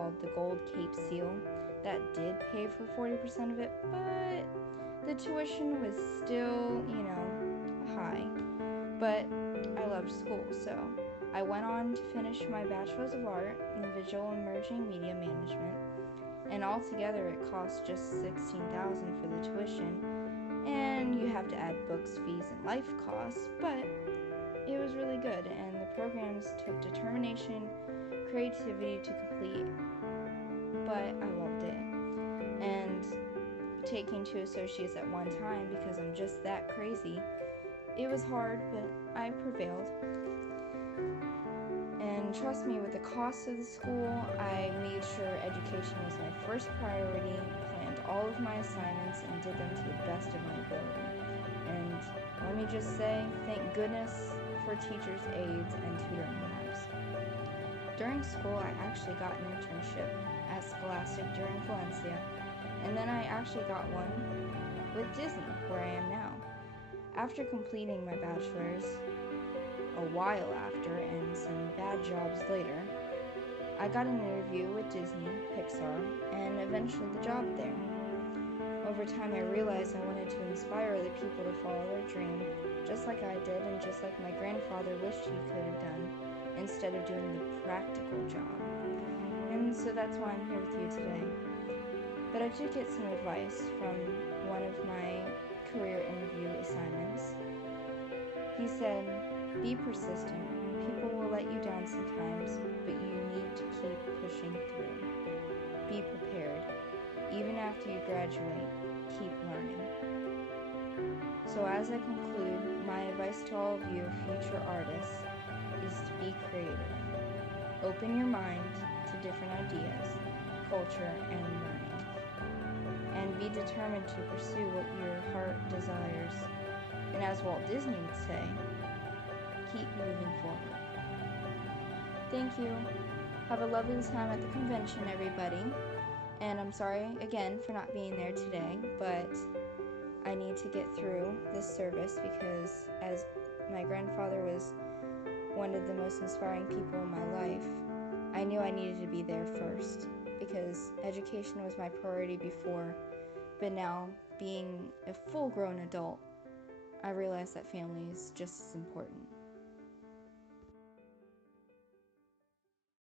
called the Gold Cape Seal that did pay for 40% of it, but the tuition was still, high. But I loved school, so I went on to finish my Bachelor's of Art in Visual Emerging Media Management, and altogether it cost just $16,000 for the tuition, and you have to add books, fees, and life costs, but it was really good, and the programs took determination, creativity to complete, but I loved it. And taking 2 associates at one time, because I'm just that crazy, it was hard, but I prevailed. And trust me, with the cost of the school, I made sure education was my first priority, planned all of my assignments, and did them to the best of my ability. And let me just say, thank goodness for teachers' aides and tutoring labs. During school, I actually got an internship at Scholastic during Valencia, and then I actually got one with Disney, where I am now. After completing my bachelor's, a while after, and some bad jobs later, I got an interview with Disney, Pixar, and eventually the job there. Over time, I realized I wanted to inspire other people to follow their dream, just like I did, and just like my grandfather wished he could have done, instead of doing the practical job. And so that's why I'm here with you today. But I did get some advice from one of my career interview assignments. He said, be persistent. People will let you down sometimes, but you need to keep pushing through. Be prepared. Even after you graduate, keep learning. So as I conclude, my advice to all of you future artists is to be creative. Open your mind to different ideas, culture, and learning. And be determined to pursue what your heart desires. And as Walt Disney would say, keep moving forward. Thank you. Have a lovely time at the convention, everybody. And I'm sorry again for not being there today, but I need to get through this service because as my grandfather was one of the most inspiring people in my life, I knew I needed to be there first because education was my priority before, but now being a full-grown adult, I realize that family is just as important.